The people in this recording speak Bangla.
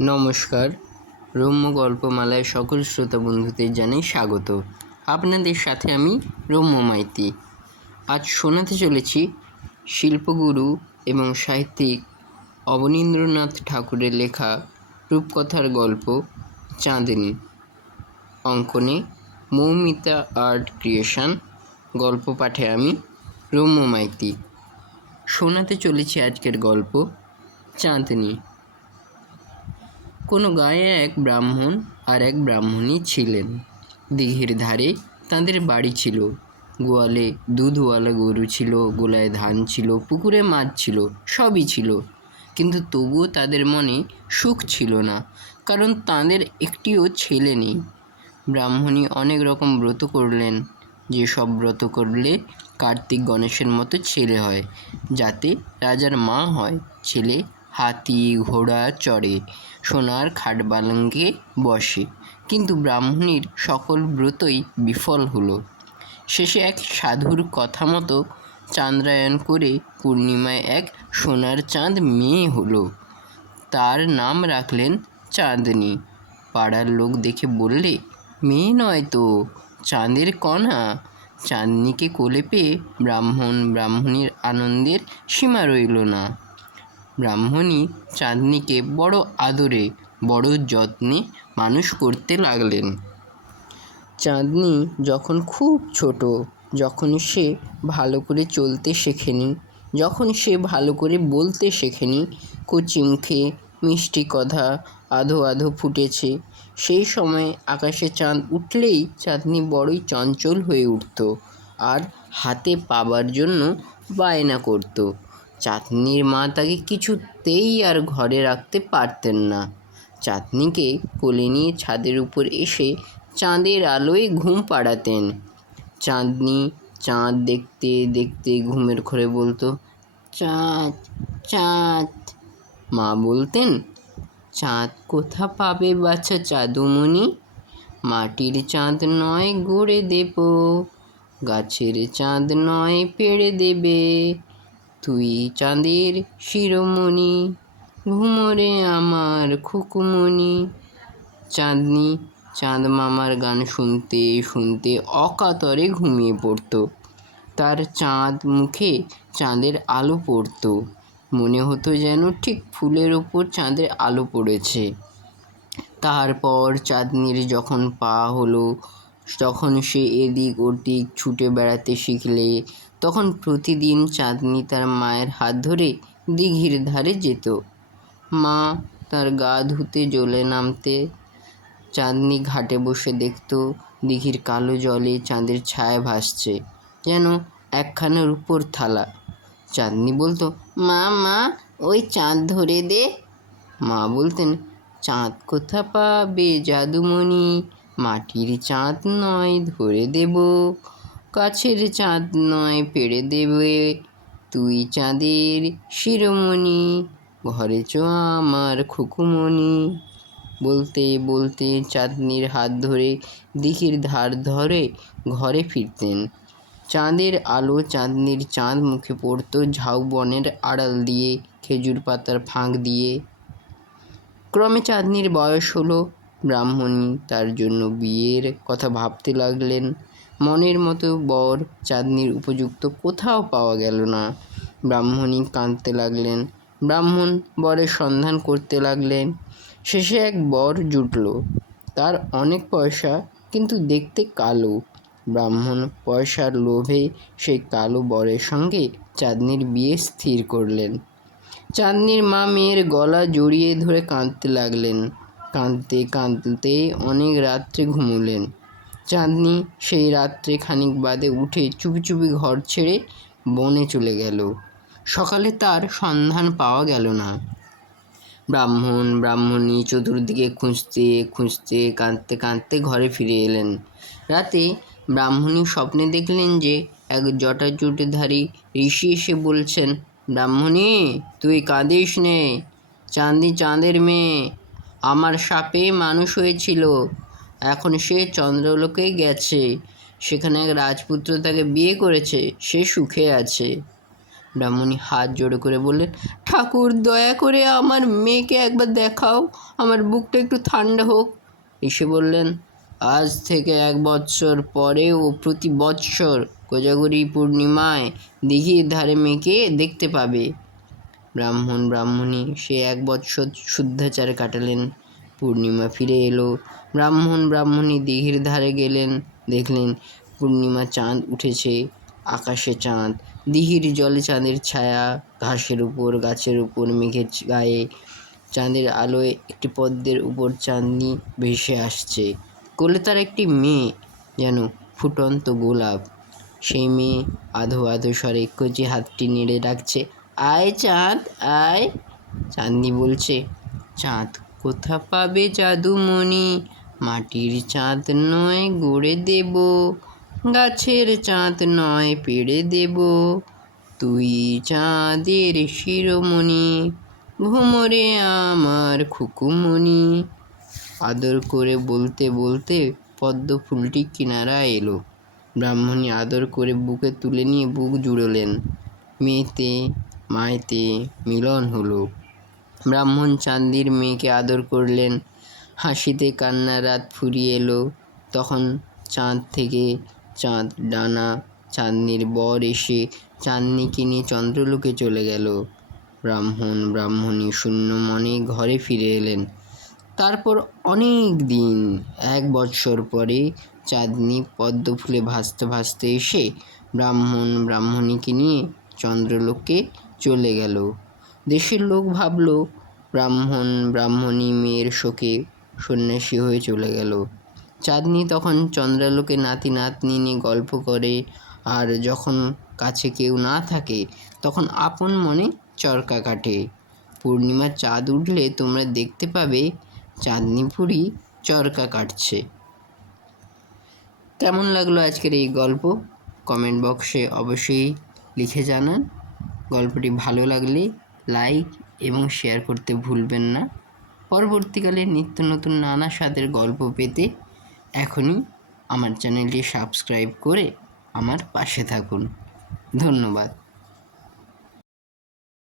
নমস্কার, রম্য গল্পমালায় সকল শ্রোতা বন্ধুদের জানাই স্বাগত। আপনাদের সাথে আমি রম্য মাইতি। আজ শোনাতে চলেছি শিল্পগুরু এবং সাহিত্যিক অবনীন্দ্রনাথ ঠাকুরের লেখা রূপকথার গল্প চাঁদনী। অঙ্কনে মৌমিতা আর্ট ক্রিয়েশন। গল্প পাঠে আমি রম্য মাইতি। শোনাতে চলেছি আজকের গল্প চাঁদনী। কোনো গাঁয়ে এক ব্রাহ্মণ আর এক ব্রাহ্মণী ছিলেন। দিঘির ধারে তাদের বাড়ি ছিল। গোয়ালে দুধওয়ালা গরু ছিল, গোলায় ধান ছিল, পুকুরে মাছ ছিল, সবই ছিল। কিন্তু তবুও তাদের মনে সুখ ছিল না, কারণ তাদের একটিও ছেলে নেই। ব্রাহ্মণী অনেক রকম ব্রত করলেন, যেসব ব্রত করলে কার্তিক গণেশের মতো ছেলে হয়, যাতে রাজার মা হয়। ছেলে হাতি ঘোড়া চড়ে, সোনার খাটবালঙ্গে বসে। কিন্তু ব্রাহ্মণীর সকল ব্রতই বিফল হলো। শেষে এক সাধুর কথা মতো চান্দ্রায়ণ করে পূর্ণিমায় এক সোনার চাঁদ মেয়ে হলো। তার নাম রাখলেন চাঁদনী। পাড়ার লোক দেখে বললে, মেয়ে নয় তো, চাঁদের কণা। চাঁদনীকে কোলে পেয়ে ব্রাহ্মণীর আনন্দের সীমা রইল না। ব্রাহ্মণী চাঁদনীকে বড় আদরে, বড় যত্নে মানুষ করতে লাগলেন। চাঁদনী যখন খুব ছোট, যখন সে ভালো করে চলতে শেখেনি, যখন সে ভালো করে বলতে শেখেনি, কচি মুখে মিষ্টি কথা আধো আধো ফুটেছে, সেই সময় আকাশে চাঁদ উঠলেই চাঁদনী বড়ই চঞ্চল হয়ে উঠত আর হাতে পাবার জন্য বায়না করত। চাঁদনীর মা তাকে কিছুতেই আর ঘরে রাখতে পারতেন না। চাঁদনীকে কোলে নিয়ে ছাদের উপর এসে চাঁদের আলোয় ঘুম পাড়াতেন। চাঁদনী চাঁদ দেখতে দেখতে ঘুমের ঘোরে বলতো, চাঁদ চাঁদ। মা বলতেন, চাঁদ কোথা পাবে বাছা চাঁদুমণি? মাটির চাঁদ নয় গড়ে দেব, গাছের চাঁদ নয় পেড়ে দেবে, তুই চাঁদের শিরোমণি, ঘুমোরে আমার খুকুমণি। চাঁদনী চাঁদ মামার গান শুনতে শুনতে অকাতরে ঘুমিয়ে পড়ত। তার চাঁদ মুখে চাঁদের আলো পড়ত, মনে হতো যেন ঠিক ফুলের ওপর চাঁদের আলো পড়েছে। তারপর চাঁদনীর যখন পা হলো, তখন সে এদিক ওদিক ছুটে বেড়াতে শিখলে, তখন প্রতিদিন চাঁদনী তার মায়ের হাত ধরে দিঘির ধারে যেত। মা তার গা ধুতে জলে নামতে। চাঁদনী ঘাটে বসে দেখত দিঘির কালো জলে চাঁদের ছায়া ভাসছে, যেন একখানা রূপোর থালা। চাঁদনী বলতো, মা মা, ওই চাঁদ ধরে দে। মা বলতেন, চাঁদ কোথা পাবে জাদুমণি? মাটির চাঁদ নয় ধরে দেব, গাছের চাঁদ নয় পেড়ে দেবে, তুই চাঁদের শিরোমণি, ঘরে চো আমার খুকুমণি। বলতে বলতে চাঁদনীর হাত ধরে দিঘির ধার ধরে ঘরে ফিরতেন। চাঁদের আলো চাঁদনীর চাঁদ মুখে পড়ত ঝাউবনের আড়াল দিয়ে, খেজুর পাতার ফাঁক দিয়ে। ক্রমে চাঁদনীর বয়স হলো। ব্রাহ্মণী তার জন্য বিয়ের কথা ভাবতে লাগলেন। মনের মতো বর চাঁদনীর উপযুক্ত কোথাও পাওয়া গেল না। ব্রাহ্মণী কাঁদতে লাগলেন। ব্রাহ্মণ বরের সন্ধান করতে লাগলেন। শেষে এক বর জুটল। তার অনেক পয়সা, কিন্তু দেখতে কালো। ব্রাহ্মণ পয়সার লোভে সেই কালো বরের সঙ্গে চাঁদনীর বিয়ে স্থির করলেন। চাঁদনীর মা মেয়ের গলা জড়িয়ে ধরে কাঁদতে লাগলেন। কাঁদতে কাঁদতে অনেক রাত্রে ঘুমোলেন। চাঁদনী সেই রাত্রে খানিক বাদে উঠে চুপি চুপি ঘর ছেড়ে বনে চলে গেল। সকালে তার সন্ধান পাওয়া গেল না। ব্রাহ্মণী চতুর্দিকে খুঁজতে খুঁজতে কাঁদতে কাঁদতে ঘরে ফিরে এলেন। রাতে ব্রাহ্মণী স্বপ্নে দেখলেন যে এক জটাজুটধারী ঋষি এসে বলছেন, ব্রাহ্মণী, তুই কাঁদিস নে, চাঁদনী চাঁদের মেয়ে, আমার শাপে মানুষ হয়েছিল, এখন সে চন্দ্রলোকে গেছে, সেখানে এক রাজপুত্র তাকে বিয়ে করেছে, সে সুখে আছে। ব্রাহ্মণী হাত জোড়ো করে বললেন, ঠাকুর দয়া করে আমার মেয়েকে একবার দেখাও, আমার বুকটা একটু ঠান্ডা হোক। ঋষি বললেন, আজ থেকে 1 বৎসর পরেও প্রতি বৎসর কোজাগরী পূর্ণিমায় দিঘির ধারে মেয়েকে দেখতে পাবে। ব্রাহ্মণী সে 1 বৎসর শুদ্ধাচার কাটালেন। পূর্ণিমা ফিরে এলো। ব্রাহ্মণী দিঘির ধারে গেলেন, দেখলেন পূর্ণিমা চাঁদ উঠেছে। আকাশে চাঁদ, দিঘির জলে চাঁদের ছায়া, ঘাসের উপর, গাছের উপর, মেঘের গায়ে চাঁদের আলোয় একটি পদ্মের উপর চাঁদনি ভেসে আসছে। কোলে তার একটি মেয়ে, যেন ফুটন্ত গোলাপ। সেই মেয়ে আধো আধো স্বরে কচি হাতটি নেড়ে ডাকছে, আয় চাঁদ আয়। চাঁদনি বলছে, চাঁদ কোথা পাবে জাদুমণি, মাটির চাঁদ নয় গড়ে দেব, গাছের চাঁদ নয় পেড়ে দেব, তুই চাঁদের শিরোমণি, ভোমরে আমার খুকুমণি। আদর করে বলতে বলতে পদ্ম ফুলটি কিনারায় এলো। ব্রাহ্মণী আদর করে বুকে তুলে নিয়ে বুক জুড়লেন। মেয়েতে মায়েতে মিলন হলো। ব্রাহ্মণ চাঁদির মেয়েকে আদর করলেন। হাসিতে কান্না রাত ফুরিয়ে এলো। তখন চাঁদ থেকে চাঁদ ডানা চাঁদনির বর এসে চাঁদনিকে নিয়ে চন্দ্রলোকে চলে গেল। ব্রাহ্মণী শূন্য মনে ঘরে ফিরে এলেন। তারপর অনেক দিন, 1 বৎসর পরে চাঁদনি পদ্ম ফুলে ভাসতে ভাসতে এসে ব্রাহ্মণীকে নিয়ে চন্দ্রলোকে চলে গেল। দেশের লোক ভাবল ব্রাহ্মণী মেয়ের শোকে সন্ন্যাসী হয়ে চলে গেল। চাঁদনি তখন চন্দ্রলোকে নাতি নাতনি নিয়ে গল্প করে, আর যখন কাছে কেউ না থাকে তখন আপন মনে চরকা কাটে। পূর্ণিমার চাঁদ উঠলে তোমরা দেখতে পাবে চাঁদনি বুড়ি চরকা কাটছে। কেমন লাগলো আজকের এই গল্প? কমেন্ট বক্সে অবশ্যই লিখে জানান। গল্পটি ভালো লাগলে লাইক এবং শেয়ার করতে ভুলবেন না। পরবর্তীকালে নিত্য নতুন নানা স্বাদের গল্প পেতে এখনই আমার চ্যানেলটি সাবস্ক্রাইব করে আমার পাশে থাকুন। ধন্যবাদ।